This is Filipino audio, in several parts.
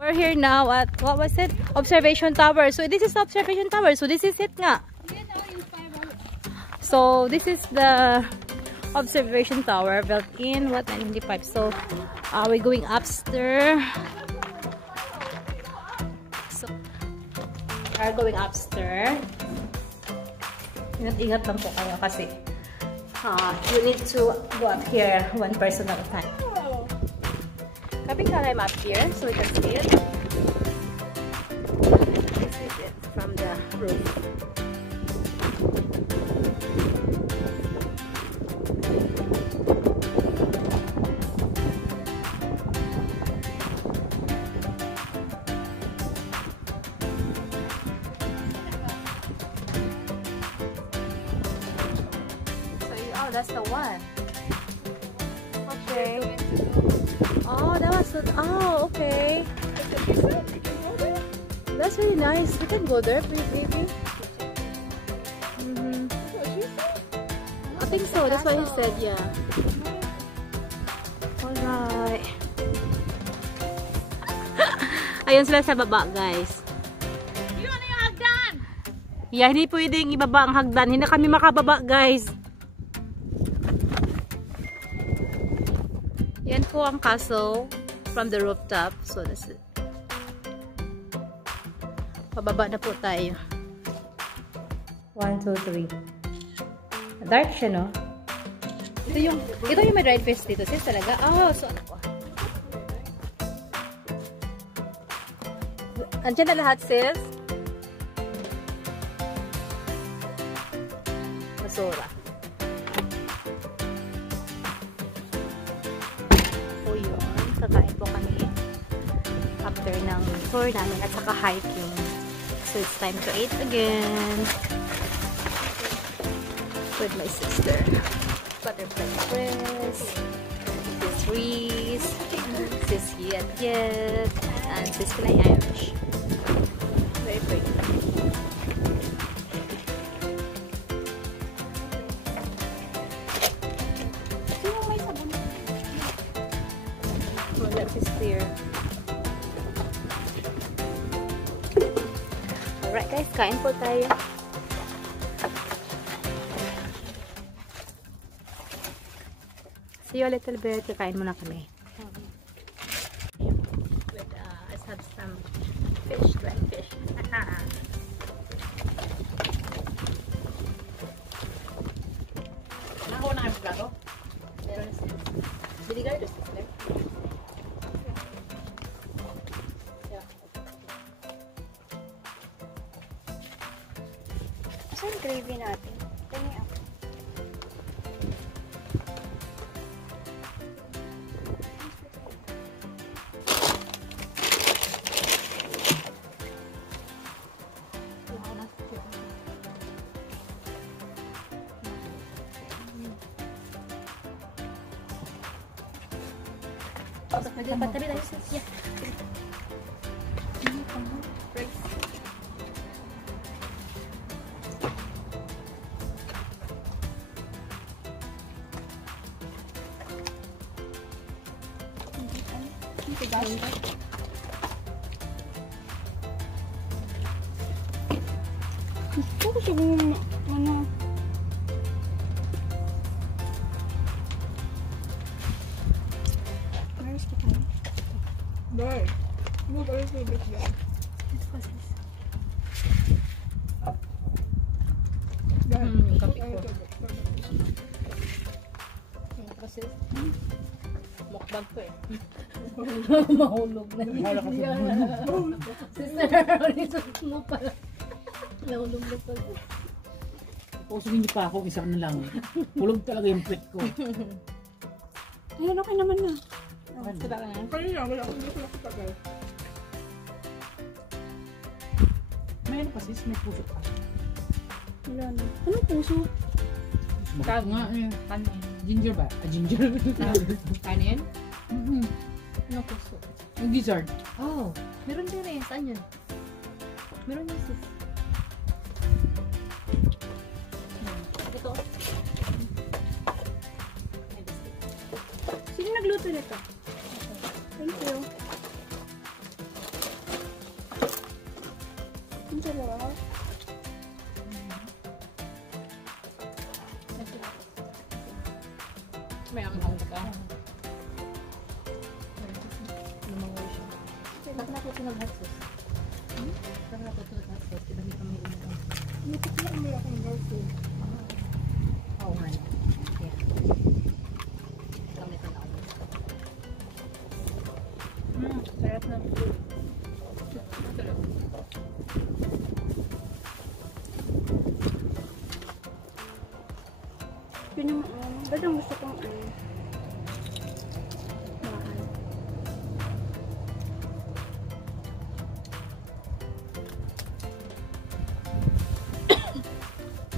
We're here now at, what was it? Observation Tower. So this is the Observation Tower. So this is it nga. So this is the Observation Tower built in what 1995. So we're going upstairs. So we're going upstairs. Ingat-ingat lang po kayo kasi you need to go up here one person at a time. I think I'm up here so we can see it. This is it from the roof. So, oh, that's the one. Okay. Oh, that was the, oh, okay. That's really nice. We can go there, maybe. I think so. That's what he said, yeah. Alright. Ayun sila sa baba, guys. Yun yung hagdan! Yeah, hindi pwedeng ibaba ang hagdan. Hindi kami makababa, guys. Yan po ang castle from the rooftop. So, that's it. Pababa na po tayo. 1, 2, 3. Dark siya, no? Ito yung may dried fish dito. Sis, talaga? Oh, so ano po? Andiyan na lahat, sis? Basura. Kakain po kami after ng tour namin at saka hiking. So it's time to eat again with my sister. Butterfly Express, Sis Reese, Sis Yet Yet, and Sis Pinay Irish. Very pretty. That is clear. Alright guys, kain po tayo. See you a little bit. Kain muna kami. Let's have some fish, dried fish. Ako na kayo plato? Meron na sila. Biligar doon sila. Saan gravy natin? Kanya ako. Patabi tayo sis. Yeah. Gusto ko siguro ano. Where's the time? There. Move a little bit there. It's process. Kapi ko. Process. Mukbang to eh. Mahulog na yan. Sister, reason mo pala. Nahulog na pala. Pusugin niyo pa ako, isa na lang. Hulog talaga yung pet ko. Ayun, okay naman na. Kaya wala akong dito nakatagal. May ano pa sis, may puso pa. Wala na. Anong puso? Kag nga eh. Kanin. Ginger ba? Ginger. Kanin? Ano puso? Yung gizzard. Oh, meron din eh. Saan yun? Meron yun sis. Ito. Sino nagluto nito? Thank you. Ang sarap. May ang ka. Lumangoy siya. Bakit na ako hot sauce? Bakit na ako hot sauce? Diba hindi kami uminom? Hindi ko pala umay akong girls eh. Oo nga. Yeah. Kami tanaw. Sarap na. Yun yung ba't ang gusto kong mahal.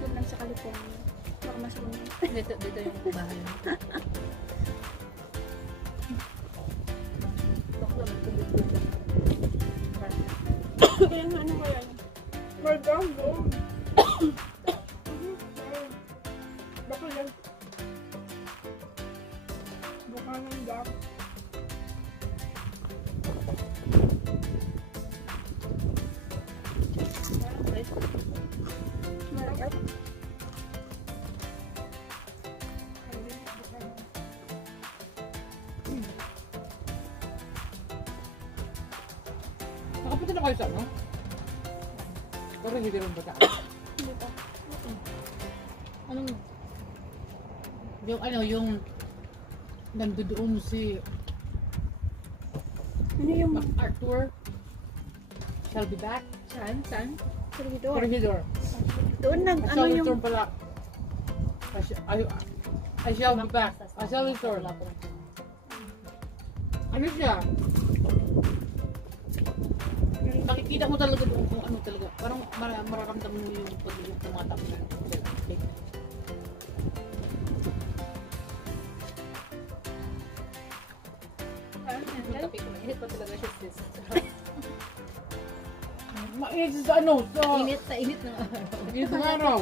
Huwag lang sa California. Baka masunod. Dito yung bahay. Bakla mo tubig-tubig. Kaya nga ano kaya yun? Well done, bro. Baka yan. Baka nang dam. Marap. Nakapunta na kayo sa ano? Pero hindi rin bata. Hindi pa. Anong... Yung ano, yung... Nandoon si Ano yung Arthur. Shall be back. Saan? Saan? servidor? Corregidor. Doon nag, I ano shall yung... return pala. I shall be back. I shall return. Ano siya? Makikita mo talaga doon kung ano talaga. Parang mararamdaman mo yung pag-iyung tumatap na. Init pa talaga siya sis. Mainit sa ano? Sa... Init sa init ng araw. Init ng araw.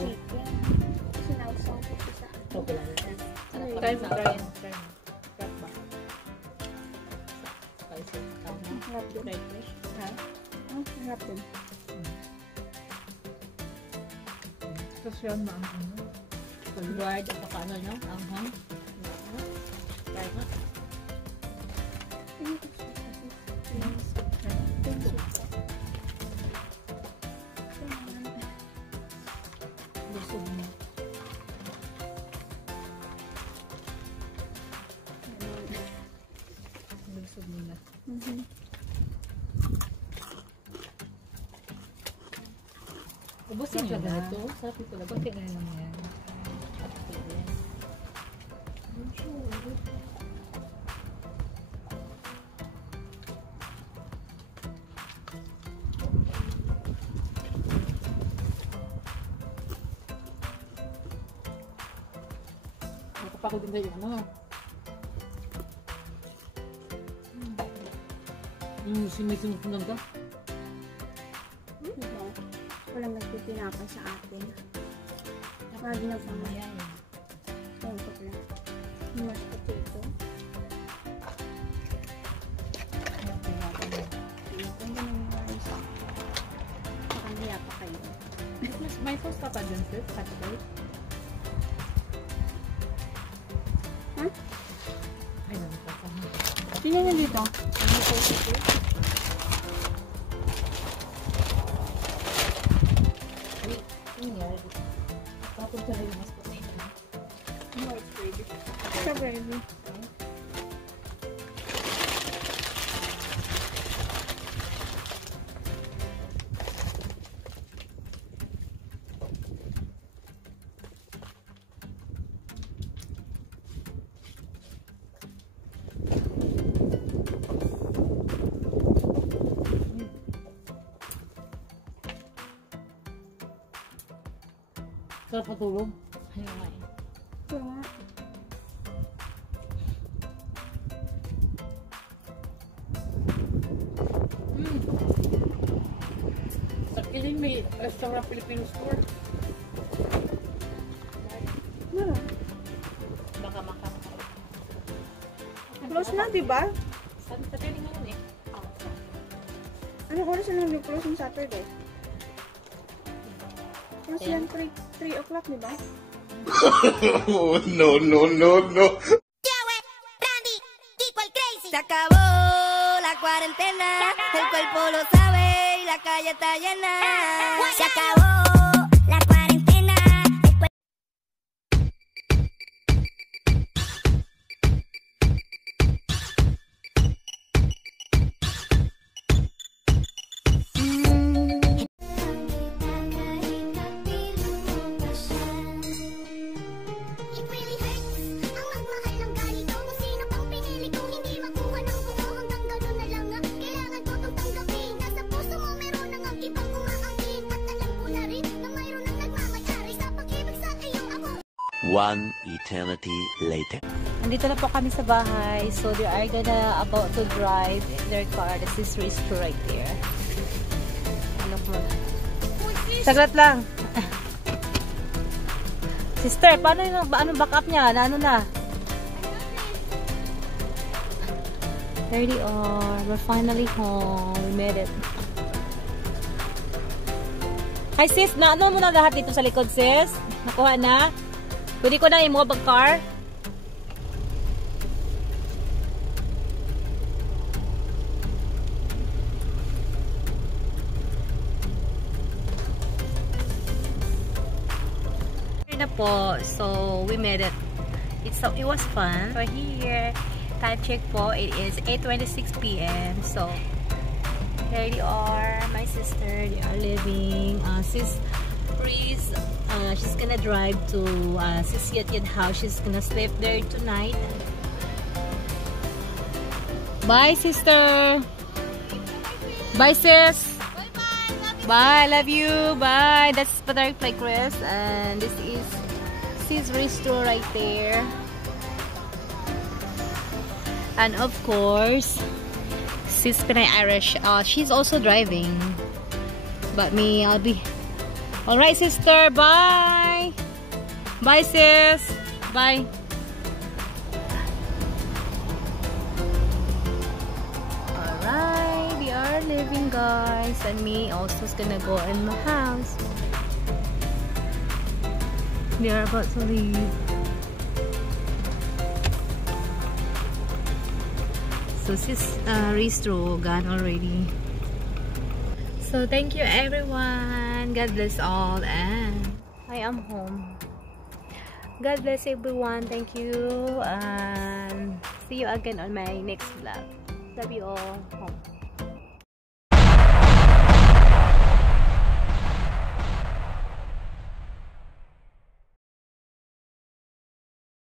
Sinawsaw ko siya sa... Okay lang. Try mo. Cut ba? Spicy. Ang harap din. Fried fish. Ha? Ang harap din. Tapos yan maang Guard at saka ano nyo? Anghang. Try nga. Ano ito siya? Yung suka. Busog mo. Busog mo na. Ubusin nyo na ito. Sarap ito talaga. Kunti na lang yan. At pwede. Nakapako din tayo ano. Yung sinisunod ka. Diba? Walang nagpipinapay sa atin. Lagi na pamaya. Ayan. Ewan ko pala. Yung mashed potato. Ito yung rice. Baka niya pa kayo. May sauce ka pa dun sis? Hot Ha? Ay, naman pa pa. Sino na dito? Ano sauce ito? Ay, nangyari dito. Tapos na yung mas potato. No, it's gravy. Sa gravy. Sarap patulog. Ayun nga eh. Ito nga. Sa Killing may restaurant Filipino store. Meron. Baka maka. Close na, di ba? Sabi nga nun eh. Ano oras na nag-close yung Saturday? Mas yan 3 o'clock, di ba? Oh, no, no, no, no. Se acabó la cuarentena, el cuerpo lo sabe y la calle está llena. Se acabó la cuarentena. One eternity later. Nandito na po kami sa bahay. So, they are gonna about to drive their car. This is Risto right there. Ano po? Saglit lang. Sister, paano yung backup niya? Ano na? There they are. We're finally home. We made it. Hi sis, ano mo na lahat dito sa likod sis? Nakuha na? Pwede ko na i-move ang car? Here na po. So, we made it. It was fun. We're here. Time check po. It is 8:26 p.m. So, here they are. My sister. They are living. Sis Breeze. She's gonna drive to Sis Yet house. She's gonna sleep there tonight. Bye, sister. Bye, sis. Bye, love you. Bye. That's Butterfly Chris, and this is Sis Risto right there. And of course, Sis Pinay Irish. She's also driving, but me, I'll be. Alright, sister. Bye. Bye, sis. Bye. Alright, we are leaving, guys. And me also is gonna go in my house. We are about to leave. So, sis Risto gone already. So, thank you everyone. God bless all, and I am home. God bless everyone. Thank you, and see you again on my next vlog. Love you all. Home.